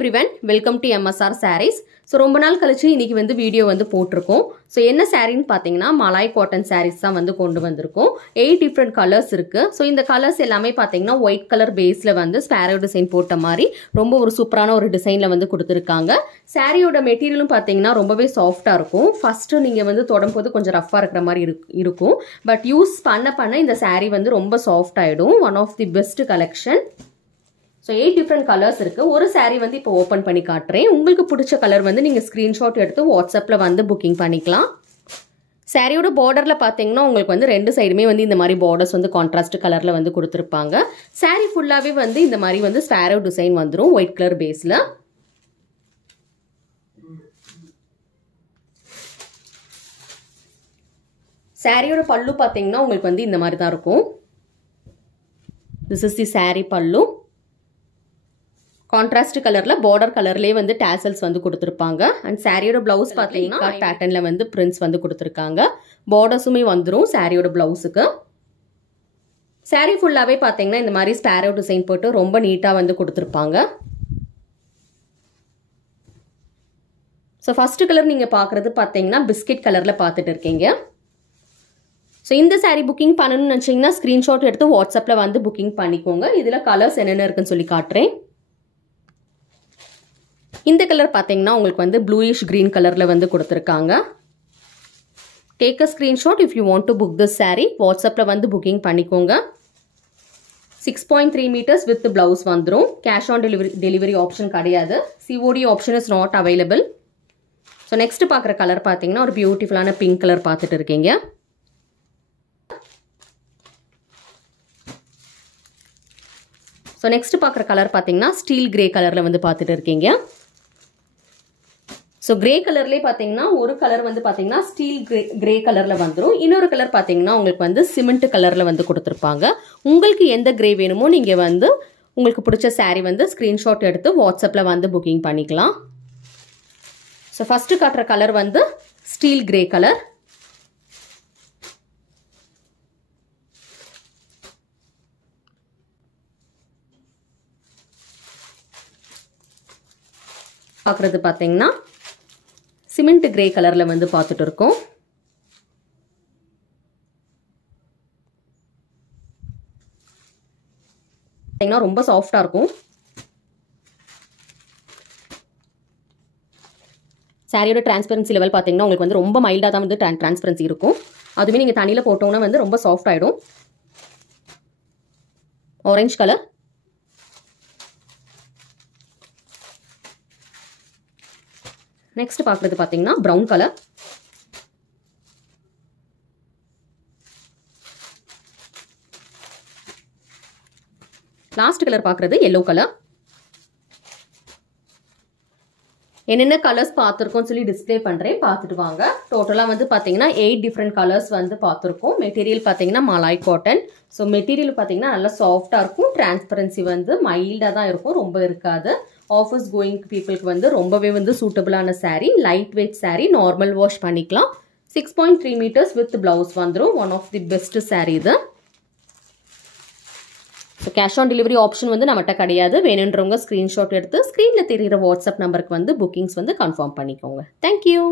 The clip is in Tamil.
everyone, welcome to MSR Sarees. So ரொம்ப நாள் கழிச்சு இன்னைக்கு வந்து வீடியோ வந்து போட்டுருக்கோம். So என்ன சாரின்னு பாத்தீங்கன்னா மலாய் காட்டன் சாரீஸ் தான் வந்து கொண்டு வந்திருக்கோம். 8 டிஃபரண்ட் கலர்ஸ் இருக்கு. So இந்த கலர்ஸ் எல்லாமே பாத்தீங்கன்னா ஒயிட் கலர் பேஸ்ல வந்து ஸ்பாரோ டிசைன் போட்ட மாதிரி ரொம்ப ஒரு சூப்பரான ஒரு டிசைன்ல வந்து கொடுத்திருக்காங்க. சாரியோட மெட்டீரியலும் பாத்தீங்கன்னா ரொம்பவே சாஃப்ட்டா இருக்கும். ஃபர்ஸ்ட் நீங்க வந்து தொடும்போது கொஞ்சம் ரஃப்பா இருக்கிற மாதிரி இருக்கும். பட் யூஸ் பண்ண இந்த சாரி வந்து ரொம்ப சாஃப்ட் ஆயிடும். One of the best collection. So 8 different colors இருக்கு. ஒரு saree வந்து இப்போ ஓபன் பண்ணி காட்டுறேன். உங்களுக்கு பிடிச்ச கலர் வந்து நீங்க ஸ்கிரீன்ஷாட் எடுத்து வாட்ஸ்அப்ல வந்து புக்கிங் பண்ணிக்கலாம். சாரியோட பார்டர்ல பாத்தீங்கன்னா உங்களுக்கு வந்து ரெண்டு சைடுமே வந்து இந்த மாதிரி பார்டர்ஸ் வந்து கான்ட்ராஸ்ட் கலர்ல வந்து கொடுத்திருப்பாங்க. saree ஃபுல்லாவே வந்து இந்த மாதிரி வந்து ஸ்பாரோ டிசைன் வந்துரும் ஒயிட் கலர் பேஸ்ல. சாரியோட பல்லு பாத்தீங்கன்னா உங்களுக்கு வந்து இந்த மாதிரி தான் இருக்கும். This is the saree பல்லு. கான்ட்ராஸ்ட் கலர்ல பார்டர் கலர்லயே வந்து டாசல்ஸ் வந்து கொடுத்திருப்பாங்க. அண்ட் சாரியோட பிளவுஸ் பாத்தீங்கன்னா பேட்டர்ன்ல வந்து பிரிண்ட்ஸ் வந்து கொடுத்திருக்காங்க. பார்டர்ஸுமே வந்துரும் சாரியோட பிளவுஸுக்கு. சாரி ஃபுல்லாவே பாத்தீங்கன்னா இந்த மாதிரி ஸ்பாரோ டிசைன் போட்டு ரொம்ப நீட்டா வந்து கொடுத்திருப்பாங்க. ஸோ ஃபர்ஸ்ட் கலர் நீங்க பாக்குறது பாத்தீங்கன்னா பிஸ்கட் கலர்ல பாத்துட்டு இருக்கீங்க. ஸோ இந்த சாரி புக்கிங் பண்ணணும்னு நினைச்சீங்கன்னா ஸ்கிரீன்ஷாட் எடுத்து வாட்ஸ்அப்ல வந்து புக்கிங் பண்ணிக்கோங்க. இதுல கலர்ஸ் என்னென்ன இருக்குன்னு சொல்லி காட்டுறேன். இந்த கலர் பாத்தீங்கன்னா உங்களுக்கு வந்து ப்ளூயிஷ் கிரீன் கலர்ல வந்து கொடுத்திருக்காங்க. Take a screenshot if you want to book this saree. வாட்ஸ்அப்ல வந்து புக்கிங் பண்ணிக்கோங்க. 6.3 meters with blouse வந்துரும். கேஷ் ஆன் டெலிவரி ஆப்ஷன் கிடையாது. COD option is not available. So next பார்க்குற கலர் பார்த்தீங்கன்னா ஒரு பியூட்டிஃபுல்லான பிங்க் கலர் பார்த்துட்டு இருக்கீங்க. ஸோ நெக்ஸ்ட் பார்க்குற கலர் பார்த்தீங்கன்னா ஸ்டீல் கிரே கலரில் வந்து பார்த்துட்டு இருக்கீங்க. ஸோ கிரே கலர்லேயே பார்த்தீங்கன்னா ஒரு கலர் வந்து பார்த்தீங்கன்னா ஸ்டீல் கிரே கலரில் வந்துடும். இன்னொரு கலர் பார்த்தீங்கன்னா உங்களுக்கு வந்து சிமெண்ட் கலரில் வந்து கொடுத்துருப்பாங்க. உங்களுக்கு எந்த கிரே வேணுமோ நீங்கள் வந்து உங்களுக்கு பிடிச்ச சாரீ வந்து ஸ்க்ரீன்ஷாட் எடுத்து வாட்ஸ்அப்பில் வந்து புக்கிங் பண்ணிக்கலாம். ஸோ ஃபஸ்ட்டு காட்டுற கலர் வந்து ஸ்டீல் கிரே கலர். பார்க்குறது பார்த்தீங்கன்னா சிமெண்ட் கிரே கலர்ல வந்து பார்த்துட்டு இருக்கோம். பார்த்தீங்கன்னா ரொம்ப சாஃப்டா இருக்கும். சாரியோட டிரான்ஸ்பரன்சி லெவல் பார்த்தீங்கன்னா உங்களுக்கு வந்து ரொம்ப மைல்டா தான் வந்து டிரான்ஸ்பரன்சி இருக்கும். அதுவே நீங்க தண்ணியில போட்டோம்னா வந்து ரொம்ப சாஃப்ட் ஆயிடும். Orange colour. நெக்ஸ்ட் பார்க்குறது பார்த்தீங்கன்னா ப்ரௌன் கலர். லாஸ்ட் கலர் பார்க்குறது எல்லோ கலர். என்னென்ன கலர்ஸ் பார்த்துருக்கோம் சொல்லி டிஸ்பிளே பண்ணுறேன், பார்த்துட்டு வாங்க. டோட்டலாக வந்து பார்த்தீங்கன்னா 8 டிஃப்ரெண்ட் கலர்ஸ் வந்து பார்த்துருக்கோம். மெட்டீரியல் பார்த்தீங்கன்னா மலாய் காட்டன். ஸோ மெட்டீரியல் பார்த்தீங்கன்னா நல்லா சாஃப்டாக இருக்கும். டிரான்ஸ்பரன்சி வந்து மைல்டாக தான் இருக்கும், ரொம்ப இருக்காது. ஆஃபீஸ் கோயிங் பீப்புளுக்கு வந்து ரொம்பவே வந்து சூட்டபிளான sari. Light weight sari, normal wash பண்ணிக்கலாம். 6.3 meters வித் பிளவுஸ் வந்துடும். One of the best sari இது. So cash on delivery option வந்து நம்மகிட்ட கிடையாது. வேணுன்றவங்க ஸ்க்ரீன்ஷாட் எடுத்து ஸ்க்ரீனில் தெரிகிற வாட்ஸ்அப் நம்பருக்கு வந்து புக்கிங்ஸ் வந்து கன்ஃபார்ம் பண்ணிக்கோங்க. தேங்க்யூ.